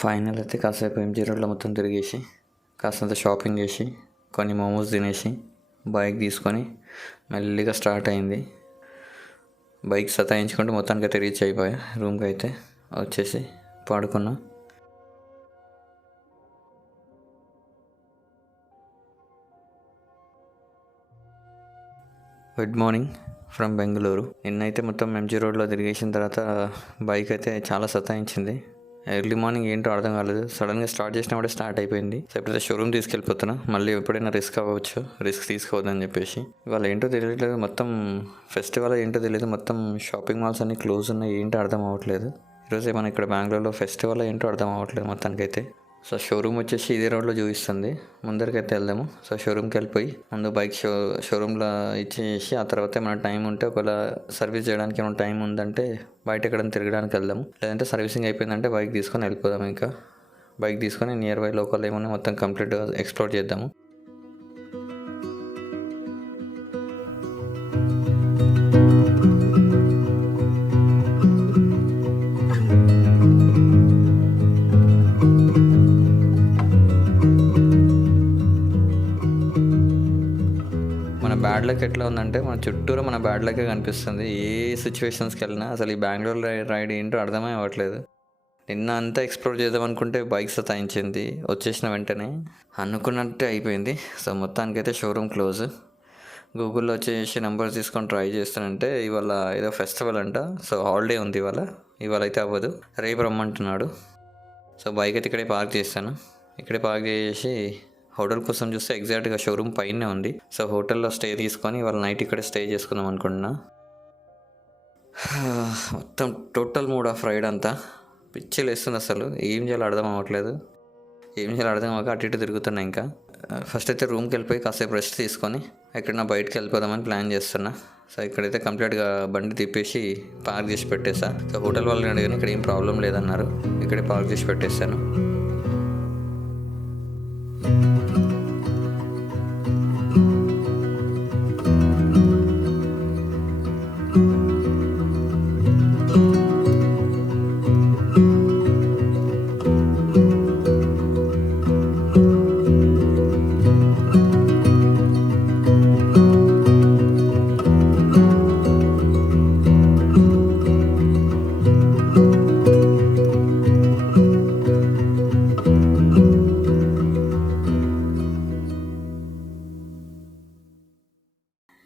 Final అయితే కాసేపు MG రోడ్లో మొత్తం తిరిగేసి కాస్తంత షాపింగ్ చేసి కొన్ని మోమోస్ తినేసి బైక్ తీసుకొని మెల్లిగా స్టార్ట్ అయింది. బైక్ సతాయించుకుంటూ మొత్తానికి అయితే రీచ్ అయిపోయా రూమ్కి. అయితే వచ్చేసి పడుకున్నా. Good morning from Bengaluru. నిన్నైతే మొత్తం ఎంజీ రోడ్లో తిరిగేసిన తర్వాత బైక్ అయితే చాలా సతాయించింది. ఎర్లీ మార్నింగ్ ఏంటో అర్థం కాలేదు, సడన్గా స్టార్ట్ చేసినప్పుడే స్టార్ట్ అయిపోయింది. సో ఎప్పుడైతే షోరూమ్ తీసుకెళ్ళిపోతున్నా, మళ్ళీ ఎప్పుడైనా రిస్క్ అవ్వచ్చు, రిస్క్ తీసుకోవద్దని చెప్పేసి. ఇవాళ ఏంటో తెలియట్లేదు, మొత్తం ఫెస్టివల్ ఏంటో తెలియదు, మొత్తం షాపింగ్ మాల్స్ అన్నీ క్లోజ్ ఉన్నాయి, ఏంటో అర్థం అవ్వట్లేదు. ఈరోజు మన ఇక్కడ బెంగళూరులో ఫెస్టివల్ ఏంటో అర్థం అవ్వట్లేదు మొత్తానికైతే. సో షోరూమ్ వచ్చేసి ఇదే రోడ్లో చూపిస్తుంది, ముందరికైతే వెళ్దాము. సో షోరూమ్కి వెళ్ళిపోయి ముందు బైక్ షోరూంలో ఇచ్చేసి ఆ తర్వాత ఏమైనా టైం ఉంటే ఒకవేళ సర్వీస్ చేయడానికి ఏమైనా టైం ఉందంటే బయట ఎక్కడైనా తిరగడానికి వెళ్దాము. లేదంటే సర్వీసింగ్ అయిపోయిందంటే బైక్ తీసుకొని వెళ్ళిపోదాము. ఇంకా బైక్ తీసుకొని నియర్ బై లోకల్ ఏమన్నా మొత్తం కంప్లీట్గా ఎక్స్ప్లోర్ చేద్దాము. బ్యాడ్ లక్ ఎట్లా ఉందంటే మన చుట్టూరు మన బ్యాడ్ లకే కనిపిస్తుంది. ఏ సిచ్యువేషన్స్కి వెళ్ళినా అసలు ఈ బెంగళూరు రైడ్ ఏంటో అర్థమే అవ్వట్లేదు. నిన్న అంతా ఎక్స్ప్లోర్ చేద్దాం అనుకుంటే బైక్ సతాయించింది, వచ్చేసిన వెంటనే అనుకున్నట్టే అయిపోయింది. సో మొత్తానికైతే షోరూమ్ క్లోజ్. గూగుల్లో వచ్చేసి నెంబర్ తీసుకొని ట్రై చేస్తానంటే ఇవాళ ఏదో ఫెస్టివల్ అంట, సో హాలిడే ఉంది ఇవాళ అయితే అవ్వదు, రేపు రమ్మంటున్నాడు. సో బైక్ అయితే ఇక్కడే పార్క్ చేస్తాను. ఇక్కడే పార్క్ చేసి హోటల్ కోసం చూస్తే ఎగ్జాక్ట్గా షోరూమ్ పైనే ఉంది. సో హోటల్లో స్టే తీసుకొని వాళ్ళ నైట్ ఇక్కడే స్టే చేసుకుందాం అనుకుంటున్నా. మొత్తం టోటల్ మూడ్ ఆఫ్ రైడ్ అంతా పిచ్చి లేస్తుంది, అసలు ఏం చేయాలో అర్థం అవ్వట్లేదు. అవ్వక అటు ఇటు తిరుగుతున్నా. ఇంకా ఫస్ట్ అయితే రూమ్కి వెళ్ళిపోయి కాసేపు రెస్ట్ తీసుకొని ఎక్కడన్నా బయటకు వెళ్ళిపోదామని ప్లాన్ చేస్తున్నా. సో ఇక్కడైతే కంప్లీట్గా బండి తిప్పేసి పార్క్ చేసి పెట్టేసా. సో హోటల్ వాళ్ళని అడిగాను, ఇక్కడ ఏం ప్రాబ్లం లేదన్నారు, ఇక్కడే పార్క్ చేసి పెట్టేశాను.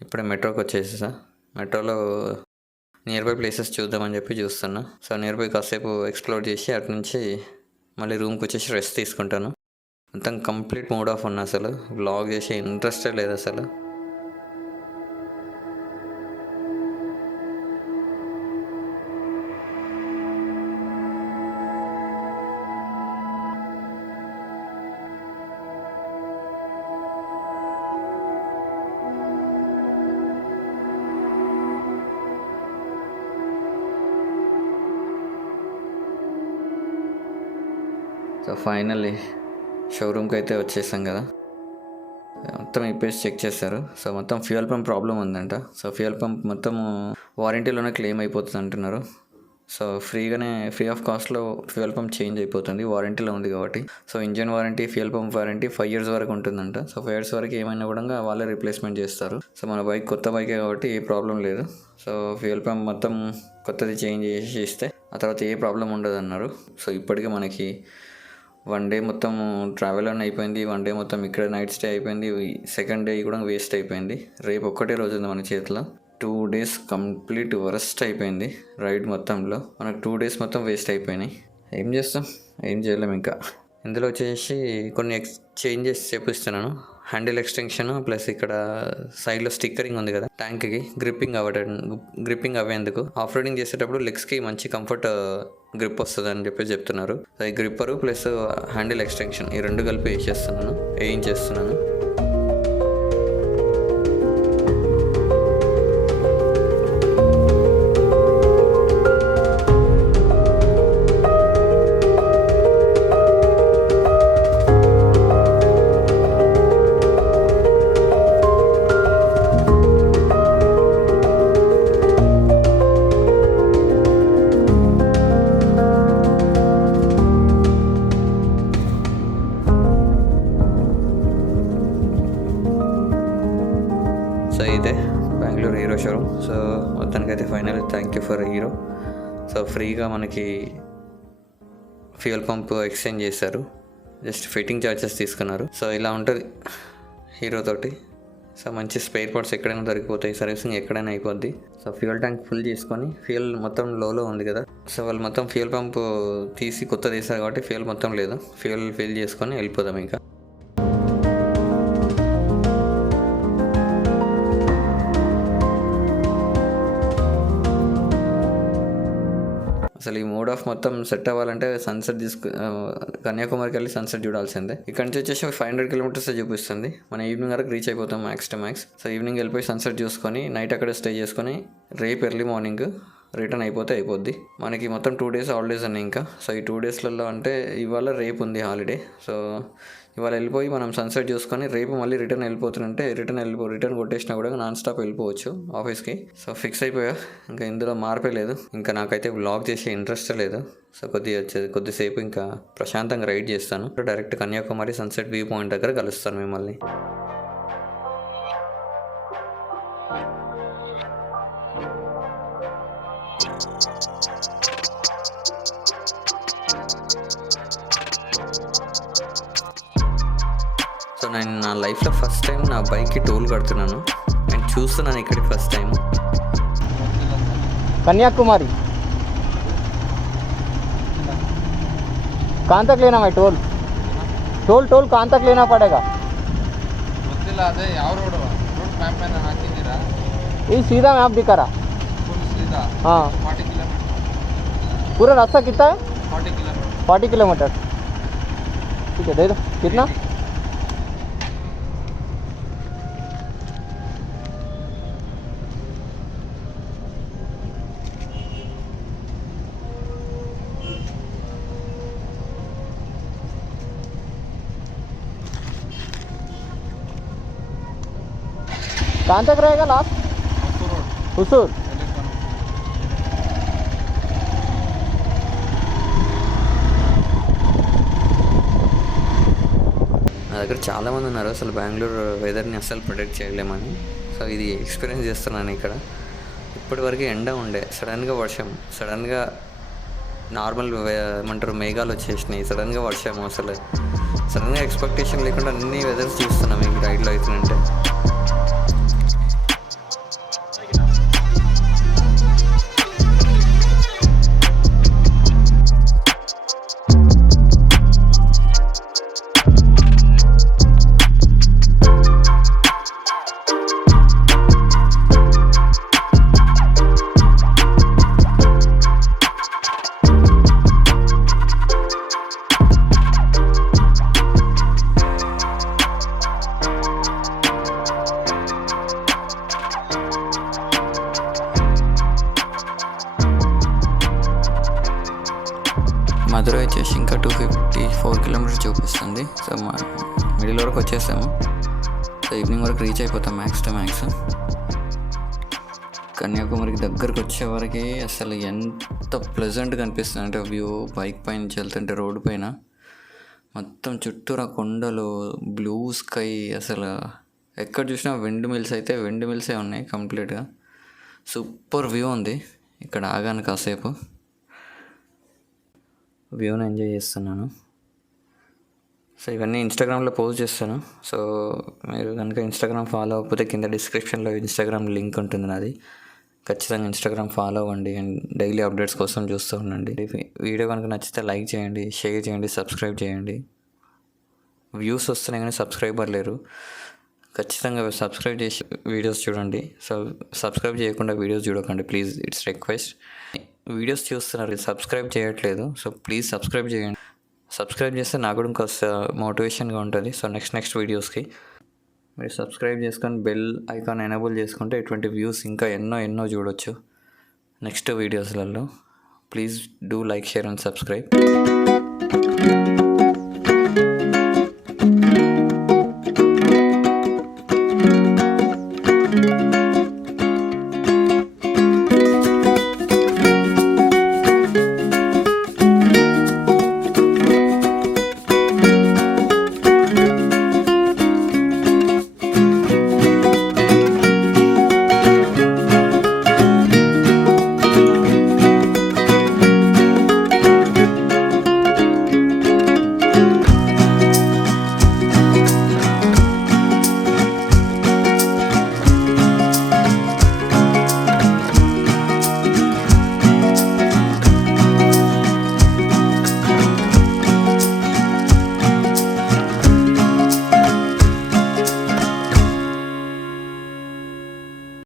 ఇప్పుడే మెట్రోకి వచ్చేసా. మెట్రోలో నియర్ బై ప్లేసెస్ చూద్దామని చెప్పి చూస్తున్నా. సో నియర్ బై కాసేపు ఎక్స్ప్లోర్ చేసి అటు నుంచి మళ్ళీ రూమ్కి వచ్చేసి రెస్ట్ తీసుకుంటాను. మొత్తం కంప్లీట్ మూడ్ ఆఫ్ ఉన్నా, అసలు వ్లాగ్ చేసే ఇంట్రెస్టే లేదు అసలు. సో ఫైనల్లీ షోరూమ్కి అయితే వచ్చేసాం కదా. మొత్తం ఇప్పేసి చెక్ చేశారు. సో మొత్తం ఫ్యూయల్ పంప్ ప్రాబ్లం ఉందంట. సో ఫ్యూయల్ పంప్ మొత్తం వారంటీలోనే క్లెయిమ్ అయిపోతుంది అంటున్నారు. సో ఫ్రీ ఆఫ్ కాస్ట్లో ఫ్యూయల్ పంప్ చేంజ్ అయిపోతుంది, వారంటీలో ఉంది కాబట్టి. So engine warranty, fuel pump warranty 5 years వరకు ఉంటుందంట. సో 5 years వరకు ఏమైనా కూడా వాళ్ళే రీప్లేస్మెంట్ చేస్తారు. సో మన బైక్ కొత్త బైకే కాబట్టి ఏ ప్రాబ్లం లేదు. సో ఫ్యూయల్ పంప్ మొత్తం కొత్తది చేంజ్ చేసి ఇస్తే ఆ తర్వాత ఏ ప్రాబ్లం ఉండదు అన్నారు. సో ఇప్పటికే మనకి 1 day మొత్తం ట్రావెల్ అని అయిపోయింది, 1 day మొత్తం ఇక్కడ నైట్ స్టే అయిపోయింది, 2nd day కూడా వేస్ట్ అయిపోయింది. రేపు ఒక్కటే రోజు ఉంది మన చేతిలో. 2 days కంప్లీట్ వరస్ట్ అయిపోయింది రైడ్ మొత్తంలో. మనకు 2 days మొత్తం వేస్ట్ అయిపోయినాయి. ఏం చేస్తాం, ఏం చేయలేము. ఇంకా ఇందులో వచ్చేసి కొన్ని చేంజెస్ చేపిస్తున్నాను. హ్యాండిల్ ఎక్స్టెన్షన్ ప్లస్ ఇక్కడ సైడ్లో స్టిక్కరింగ్ ఉంది కదా, ట్యాంక్కి గ్రిప్పింగ్ అవ్వేందుకు. ఆఫ్ రోడింగ్ చేసేటప్పుడు లెగ్స్కి మంచి కంఫర్ట్ గ్రిప్ వస్తుంది అని చెప్పి చెప్తున్నారు. ఈ గ్రిప్పరు ప్లస్ హ్యాండిల్ ఎక్స్టెన్షన్ ఈ 2 కలిపి వేయించేస్తున్నాను. Final thank you for Hero. So ఫ్రీగా మనకి ఫ్యూయల్ పంప్ ఎక్స్చేంజ్ చేశారు, జస్ట్ ఫిట్టింగ్ ఛార్జెస్ తీసుకున్నారు. సో ఇలా ఉంటుంది హీరో తోటి. సో మంచి స్పేర్ పార్ట్స్ ఎక్కడైనా దొరికిపోతాయి, సర్వీసింగ్ ఎక్కడైనా అయిపోద్ది. సో ఫ్యూయల్ ట్యాంక్ ఫుల్ చేసుకొని, ఫ్యూయల్ మొత్తం లోలో ఉంది కదా, సో వాళ్ళు మొత్తం ఫ్యూయల్ పంప్ తీసి కొత్తది వేసారు కాబట్టి ఫ్యూయల్ మొత్తం లేదు, ఫ్యూయల్ ఫిల్ చేసుకొని వెళ్ళిపోదాం ఇంకా. అసలు ఈ మోడ్ ఆఫ్ మొత్తం సెట్ అవ్వాలంటే సన్సెట్ కన్యాకుమారికి వెళ్ళి సన్సెట్ చూడాల్సిందే. ఇక్కడ నుంచి వచ్చేసి 500 కిలోమీటర్స్ చూపిస్తుంది. మనం ఈవినింగ్ వరకు రీచ్ అయిపోతాం max to max. So evening వెళ్ళిపోయి సన్సెట్ చూసుకొని నైట్ అక్కడ స్టే చేసుకొని రేపు ఎర్లీ మార్నింగ్ రిటర్న్ అయిపోద్ది. మనకి మొత్తం 2 days హాలిడేస్ ఉన్నాయి ఇంకా. సో ఈ 2 daysలలో అంటే ఇవాళ రేపు ఉంది హాలిడే. సో ఇవాళ వెళ్ళిపోయి మనం సన్సెట్ చూసుకొని రేపు మళ్ళీ రిటర్న్ వెళ్ళిపోతుంటే రిటర్న్ కొట్టేసినా కూడా నాన్ స్టాప్ వెళ్ళిపోవచ్చు ఆఫీస్కి. సో ఫిక్స్ అయిపోయా, ఇంకా ఇందులో మార్పే లేదు. ఇంకా నాకైతే వ్లాగ్ చేసే ఇంట్రెస్ట్ లేదు. సో కొద్దిసేపు ఇంకా ప్రశాంతంగా రైడ్ చేస్తాను. Direct Kanyakumari sunset view point దగ్గర కలుస్తాను మిమ్మల్ని. సో నేను నా లైఫ్లో ఫస్ట్ టైం నా బైక్కి టోల్ కడుతున్నాను. నేను చూస్తున్నాను ఇక్కడికి ఫస్ట్ టైం. कन्याकुमारी कहाँ तक लेना है टोल? टोल कहाँ तक लेना पड़ेगा? ಗೊತ್ತಿಲ್ಲ, ಅದೇ ಯಾವ ರೋಡ್ ಮ್ಯಾಪ್ ಮೇಲೆ ಹಾಕಿದ್ದೀರಾ? ये सीधा मैप दिखा रहा. ಫುಲ್ ಸೀದಾ हाँ 40 किलोमीटर. पूरा रास्ता कितना है? 40 किलोमीटर. 40 किलोमीटर. ठीक है, दे दो. कितना? कहाँ तक रहेगा लास्ट? हुसूर. నా దగ్గర చాలామంది ఉన్నారు అసలు బెంగళూరు వెదర్ని అస్సలు ప్రొటెక్ట్ చేయలేమని. సో ఇది ఎక్స్పీరియన్స్ చేస్తున్నాను ఇక్కడ. ఇప్పటివరకు ఎండ ఉండే, సడన్గా వర్షం, సడన్గా నార్మల్ ఏమంటారు మేఘాలు వచ్చేసినాయి, సడన్గా వర్షం, అసలు సడన్గా ఎక్స్పెక్టేషన్ లేకుండా అన్ని వెదర్స్ చూస్తున్నాం ఈ రైడ్లో అవుతుందంటే. మధురై వచ్చేసి ఇంకా 254 కిలోమీటర్స్ చూపిస్తుంది. సో మా మిడిల్ వరకు వచ్చేసాము. సో ఈవినింగ్ వరకు రీచ్ అయిపోతాం మ్యాక్స్ టు మ్యాక్స్. కన్యాకుమారికి దగ్గరకు వచ్చేవరకు అసలు ఎంత ప్లెజెంట్గా అనిపిస్తుంది అంటే వ్యూ, బైక్ పైన నుంచి వెళ్తుంటే రోడ్డు పైన మొత్తం చుట్టూరా కొండలు, బ్లూ స్కై, అసలు ఎక్కడ చూసినా విండ్ మిల్సే ఉన్నాయి కంప్లీట్గా. సూపర్ వ్యూ ఉంది. ఇక్కడ ఆగాను కాసేపు, వ్యూని ఎంజాయ్ చేస్తున్నాను. సో ఇవన్నీ ఇన్స్టాగ్రామ్లో పోస్ట్ చేస్తాను. సో మీరు కనుక ఇన్స్టాగ్రామ్ ఫాలో అవ్వకపోతే కింద డిస్క్రిప్షన్లో ఇన్స్టాగ్రామ్ లింక్ ఉంటుంది నాది. ఖచ్చితంగా ఇన్స్టాగ్రామ్ ఫాలో అవ్వండి అండ్ డైలీ అప్డేట్స్ కోసం చూస్తూ ఉండండి. వీడియో కనుక నచ్చితే లైక్ చేయండి, షేర్ చేయండి, సబ్స్క్రైబ్ చేయండి. వ్యూస్ వస్తున్నాయి కానీ సబ్స్క్రైబర్ లేరు. ఖచ్చితంగా సబ్స్క్రైబ్ చేసి వీడియోస్ చూడండి. సో సబ్స్క్రైబ్ చేయకుండా వీడియోస్ చూడకండి ప్లీజ్, ఇట్స్ రిక్వెస్ట్. వీడియోస్ చూస్తున్నారు, సబ్స్క్రైబ్ చేయట్లేదు. సో ప్లీజ్ సబ్స్క్రైబ్ చేయండి. సబ్స్క్రైబ్ చేస్తే నాకు కూడా ఇంకొక మోటివేషన్గా ఉంటుంది. సో నెక్స్ట్ వీడియోస్కి మీరు సబ్స్క్రైబ్ చేసుకొని బెల్ ఐకాన్ ఎనేబుల్ చేసుకుంటే ఇటువంటి వ్యూస్ ఇంకా ఎన్నో చూడొచ్చు నెక్స్ట్ వీడియోస్లలో. Please do like, share and subscribe.